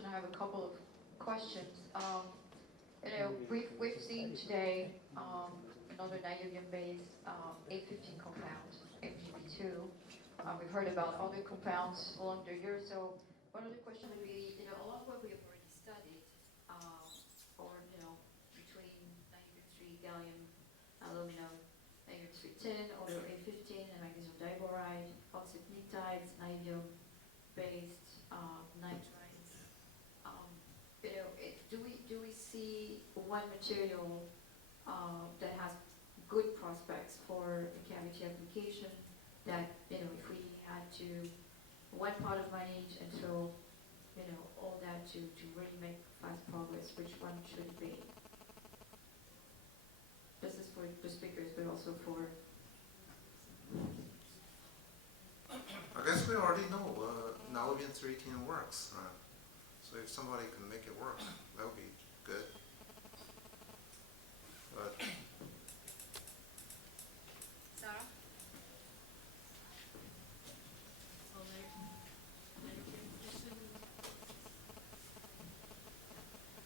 introduction, I have a couple of questions. We've seen today another niobium-based A15 compound, MGB2. We've heard about other compounds along the years. So one of the questions would be, along what we have already studied, or between niobium-3, gallium, aluminum, niobium-3 tin, or A15, and magnesium diboride, oxypeptides, niobium-based nitrides. Do we see one material that has good prospects for a cavity application that, if we had to, one pot of money and throw, all that to really make fast progress, which one should it be? This is for the speakers, but also for... I guess we already know niobium 310 works. So if somebody can make it work, that would be good. But Sarah?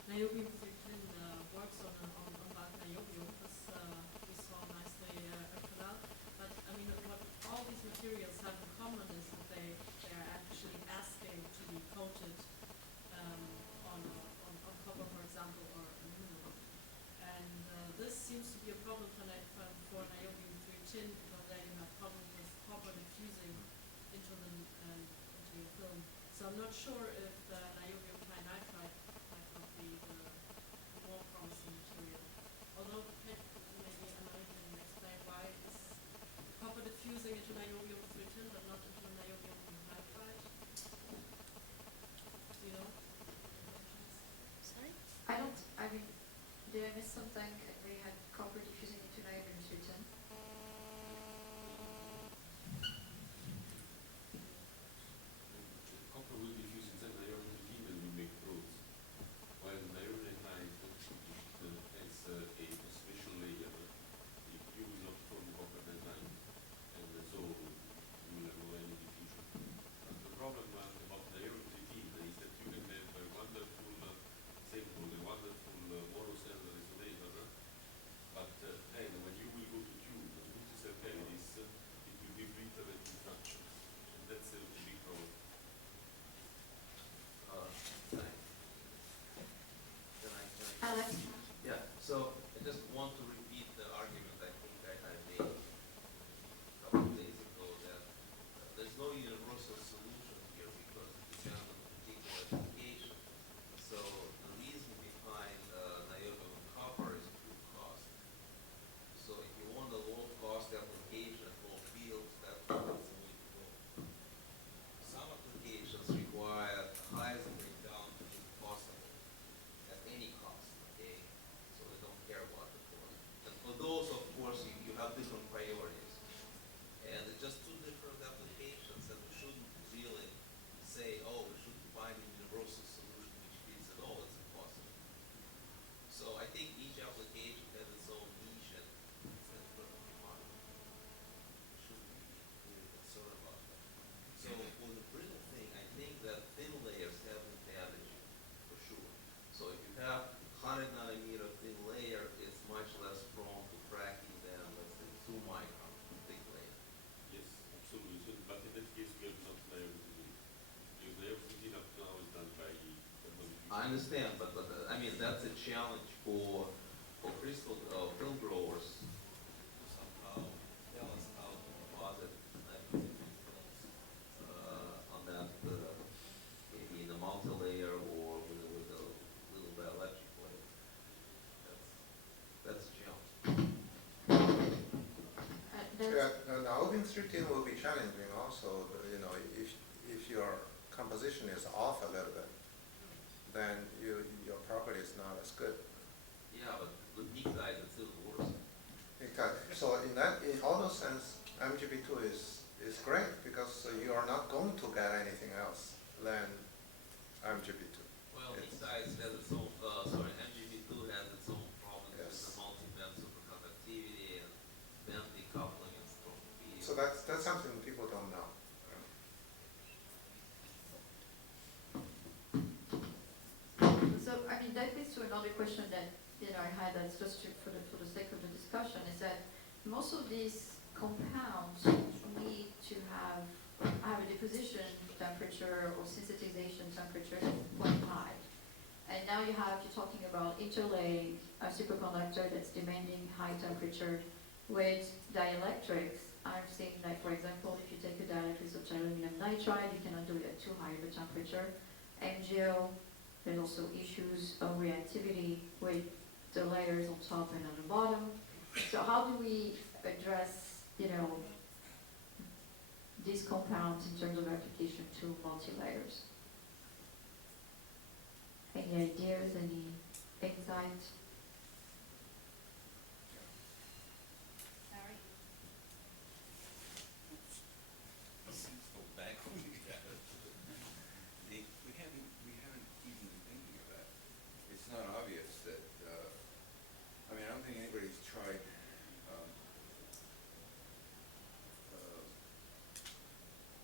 Niobium 310 works on bulk niobium, as we saw nicely after that. But I mean, what all these materials have in common is that they are actually asking to be coated on copper, for example, or aluminum. And this seems to be a problem for niobium 310 because there you have problems with copper diffusing into your film. So I'm not sure if niobium trinitride might not be the more promising material. Although maybe Anna can explain why is copper diffusing into niobium 310 but not into niobium nitride. Do you know? Sorry? Did I miss something? We had copper diffusing into niobium 310. Copper will diffuse inside niobium 310 when we make roads, while niobium nitride has a special layer. You will not form copper nitride, and so you will have no any diffusion. But the problem about niobium 310 is that you can have a wonderful sample, a wonderful monocell resonator, but then when you will go to tune multi-cell cavities, it will be brittle and fractures, and that's a big problem. Alex? Yeah, so I just want to repeat the argument I think I made a couple of days ago that there's no universal solution here because it depends on the particular application. So the reason behind niobium and copper is true cost. So if you want a low cost application, low fields, that's the way to go. Some applications require the highest breakdown if possible, at any cost, okay? So they don't care about the cost. And for those, of course, you have different priorities. And it's just two different applications, and we shouldn't really say, oh, we should find a universal solution which fits it all. It's impossible. So I think each application has its own niche, and it's perfectly fine. We shouldn't be really concerned about that. So for the brittle thing, I think that thin layers have an advantage for sure. So if you have 100 nanometer thin layer, it's much less prone to cracking than, let's say, 2 micron thick layer. Yes, absolutely. So, but in that case, we have not niobium 310. Because niobium 310 up to now is done by thermal diffusion. I understand, but I mean, that's a challenge for crystal film growers to somehow tell us how to deposit niobium films on that, maybe in a multi-layer or with a little dielectric layer. That's a challenge. niobium 310 will be challenging also. If your composition is off a little bit, then your property is not as good. Yeah, but with peptide it's even worse. So in all those sense, MGB2 is great because you are not going to get anything else than MGB2. Well, peptides has its own, MGB2 has its own problems with the multi-band superconductivity and band decoupling and strong field. So that's something people don't know. another question that, I had, that's just for the sake of the discussion, is that most of these compounds need to have a deposition temperature or sensitization temperature quite high. And now you're talking about interlaying a superconductor that's demanding high temperature with dielectrics. I've seen, like, for example, if you take a dielectric of aluminum nitride, you cannot do it at too high of a temperature. MgO, there's also issues of reactivity with the layers on top and on the bottom. So how do we address, these compounds in terms of application to multi-layers? Any ideas, any insights? Harry? Go back when we got it. We haven't even been thinking of that. It's not obvious that, I don't think anybody's tried,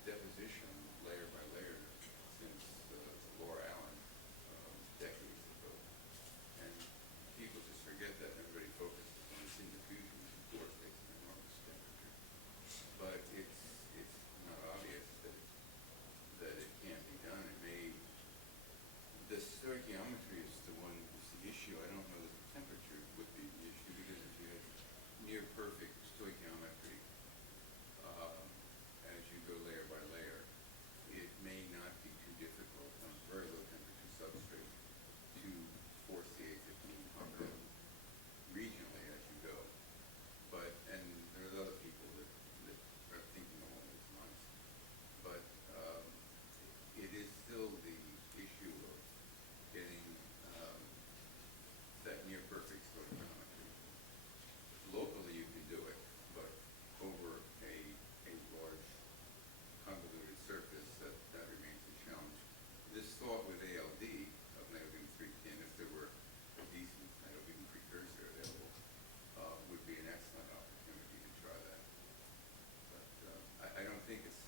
deposition layer by layer since, Laura Allen, decades ago. And people just forget that, and everybody focuses on this diffusion, which of course takes an enormous temperature. But it's not obvious that it can't be done. It may, the stoichiometry is the one is the issue. I don't know that the temperature would be the issue, because if you had near perfect stoichiometry, as you go layer by layer, it may not be too difficult on very low temperature substrate to force the A15 compound regionally as you go. But, and there's other people that are thinking along those lines. But it is still the issue of getting that near perfect stoichiometry. Locally you can do it, but over a large convoluted surface, that remains a challenge. This thought with ALD of niobium-310, if there were a decent niobium precursor available, would be an excellent opportunity to try that. But I don't think it's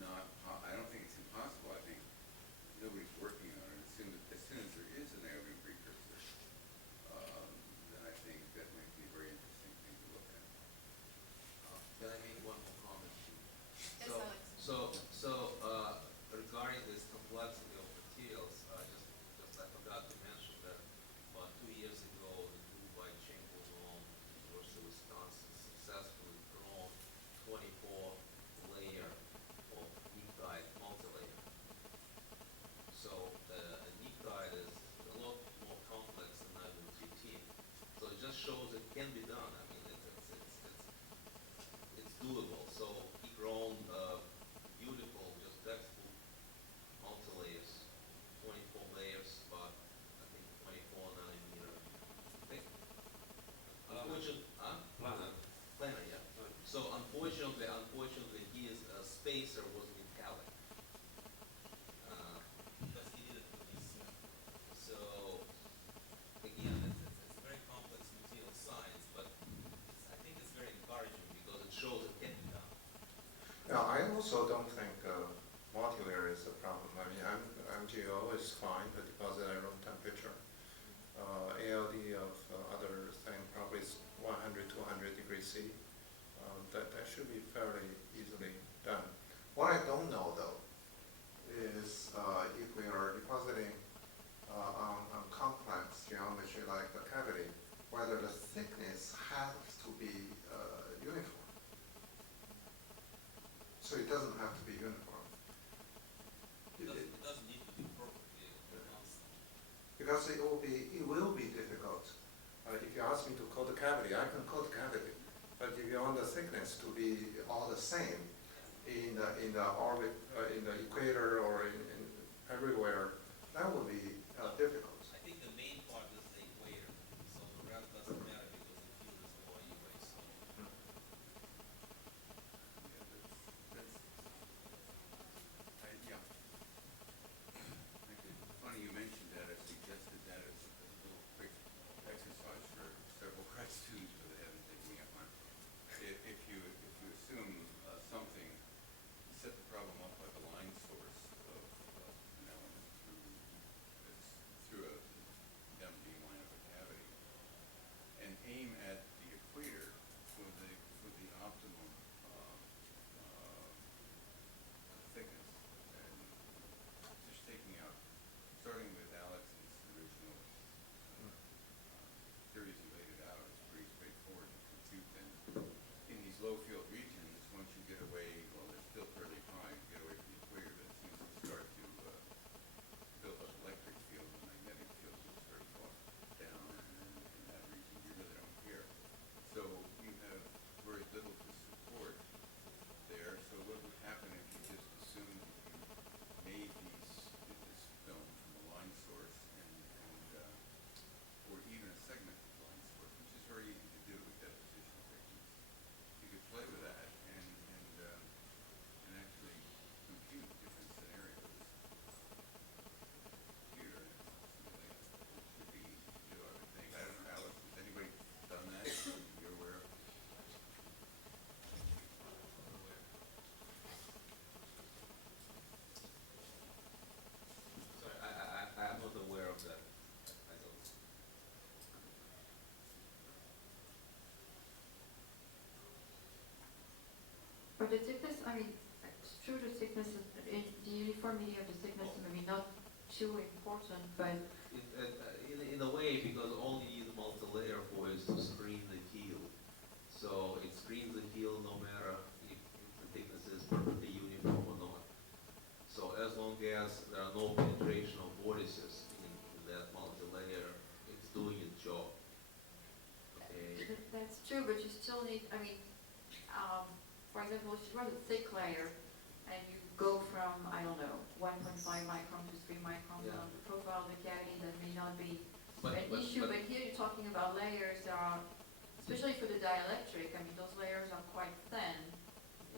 not, I don't think it's impossible. I think nobody's working on it. As soon as there is a niobium precursor, then I think that might be a very interesting thing to look at. Can I make one more comment? Yes, Alex. So regarding this complexity of materials, just I forgot to mention that about 2 years ago, the group by Cheng Bonon, University of Wisconsin, successfully drawn 24-layer of nuclide multilayer. So a nuclide is a lot more complex than niobium-310. So it just shows it can be done. I mean, it's doable. So he grown beautiful, just textbook multi-layers, 24 layers, but I think 24 nanometer thick. Unfortunately, Planar. Planar, yeah. So unfortunately, his spacer was metallic. Because he did it with his So again, it's very complex material science, but I think it's very encouraging because it shows it can be done. Now, I also don't think multi-layer is a problem. MgO is fine, the deposit at room temperature. ALD of other thing probably is 100, 200 degrees C. That should be fairly easily done. What I don't know, though, is if we are depositing on complex geometry like the cavity, whether the thickness has to be uniform. So it doesn't have to be uniform. It doesn't need to be perfectly constant. Because it will be difficult. If you ask me to coat the cavity, I can coat the cavity. But if you want the thickness to be all the same in the orbit, in the equator, or in everywhere, that will be difficult. I think the main part is the equator, so the rest doesn't matter because the field is low anyway. So Yeah. Funny you mentioned that. I suggested that as a little quick exercise for several grad students, but they haven't taken me up on it. If you assume something, set the problem up like a line source of But the thickness, I mean, it's true the thickness, the uniformity of the thickness is maybe not too important, but In a way, because all you need multi-layer for is to screen the field. So it screens the field no matter if the thickness is perfectly uniform or not. So as long as there are no penetration of vortices in that multi-layer, it's doing its job. Okay. that's true, but you still need, I mean, for example, if you run a thick layer and you go from, I don't know, 1.5 micron to 3 micron Yeah. on the profile of the cavity, that may not be But- an but- issue, but- but here you're talking about layers that are, especially for the dielectric, I mean, those layers are quite thin.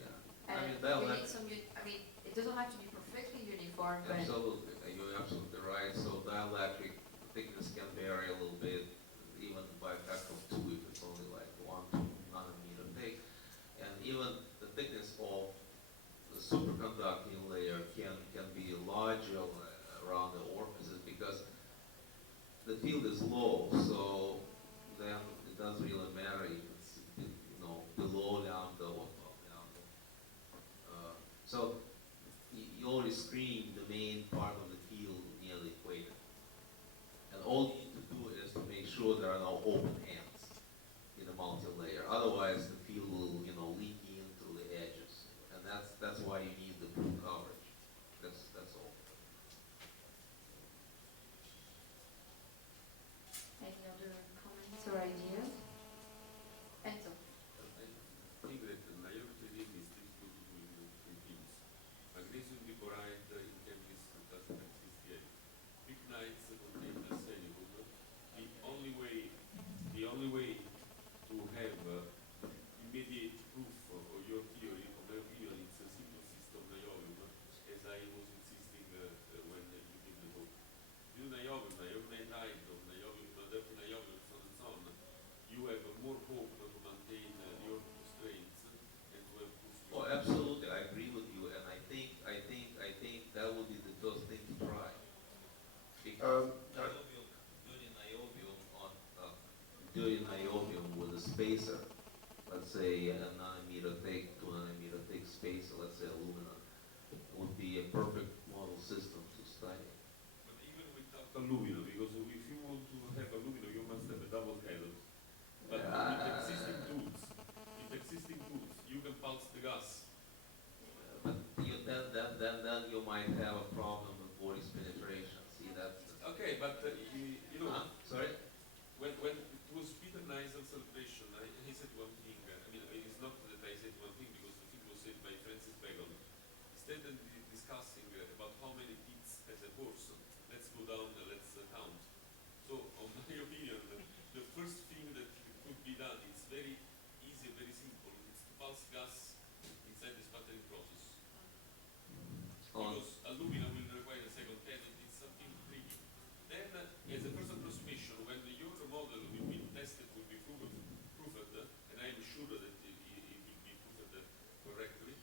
Yeah. And I mean, you need some, I mean, it doesn't have to be perfectly uniform, but Absolutely, you're absolutely right. So dielectric thickness can vary a little bit, even by a factor of 2 if it's only like 1 nanometer thick. And even the thickness of the superconducting layer can be larger around the orifices because the field is low, so then it doesn't really matter if it's below lambda or above lambda. So you already screen the main part of the field near the equator. And all you need to do is to make sure there are no open ends in the multi-layer. Otherwise, the field will, leak in through the edges. And that's why you need the full coverage. That's all. any other comments or ideas? Enzo? I think that Niobe 3D is difficult to do in three things. Magnesium diboride in chemist doesn't exist yet. Pignites contain the soluble. The only way to have immediate proof of your theory, of my opinion, it's a simple system niobium, as I was insisting when you did the book. You niobium nitride, or niobium, dirty niobium, so on and so on, you have more hope to maintain your constraints and to have proof. Oh, absolutely, I agree with you, and I think that would be the first thing to try. Because doing niobium with a spacer, let's say a nanometer thick, 2 nanometer thick spacer, let's say aluminum, would be a perfect model system to study. But even without aluminum, because if you want to have aluminum, you must have a double cathode. But with existing tools, you can pulse the gas. But then you might have a problem with vortex penetration. See, that's Okay, but you know, sorry? when it was Peter Neisel's celebration, he said one thing. I mean, it is not that I said one thing because the thing was said by Francis Bacon. Instead of discussing about how many teeth has a person, let's go down and let's count. So, on my opinion, the first thing that could be done, it's very easy, very simple. It's to pulse gas inside the sputtering process. Because aluminum will require a second cathode, it's something tricky. Then, as a first approximation, when your model will be tested, will be proven, and I am sure that it will be proven correctly,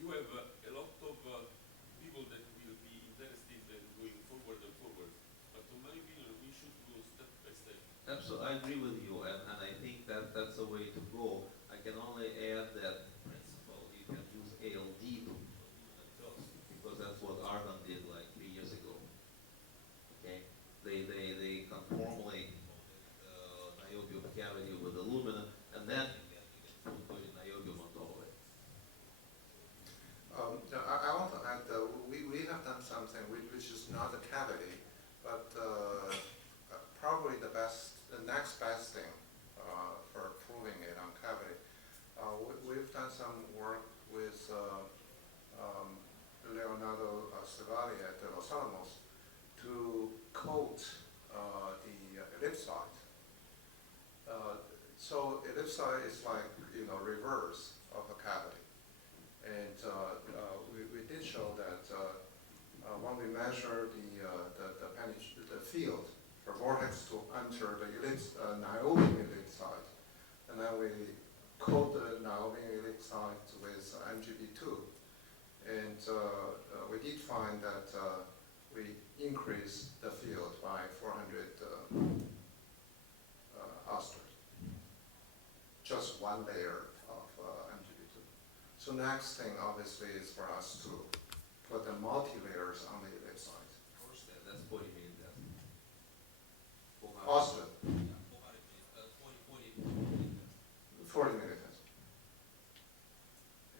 you have a lot of people that will be interested in going forward and forward. But in my opinion, we should go step by step. Absolutely, I agree with you, and I think that's the way to go. I can only add that principle you can use ALD to adjust, because that's what Argon did like 3 years ago. Okay, they conformally niobium cavity with aluminum, and then you can put niobium on top of it. I want to add, we have done something which is not a cavity, but probably the next best thing for proving it on cavity. We've done some work with Leonardo Savali at Los Alamos to coat the ellipsoid. So ellipsoid is like, reverse of a cavity. And we did show that when we measure the field for vortex to enter the niobium ellipsoid, and then we coat the niobium ellipsoid with MgB2, and we did find that we increased the field by 400 Asters. Just one layer of MgB2. So next thing obviously is for us to put the multi-layers on the ellipsoid. Understand, that's 40 millimeters. Austin, Yeah, 40 millimeters. 40 millimeters.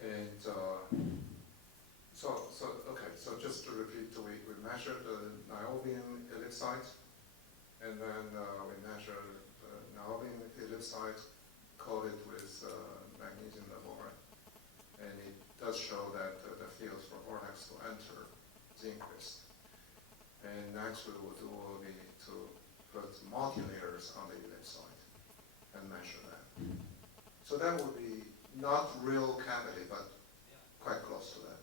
And so just to repeat, we measured the niobium ellipsoid, and then we measured the niobium ellipsoid coated with magnesium laborate. And it does show that the field for vortex to enter is increased. And next we will do will be to put multi-layers on the ellipsoid and measure that. So that would be not real cavity, but Yeah. quite close to that.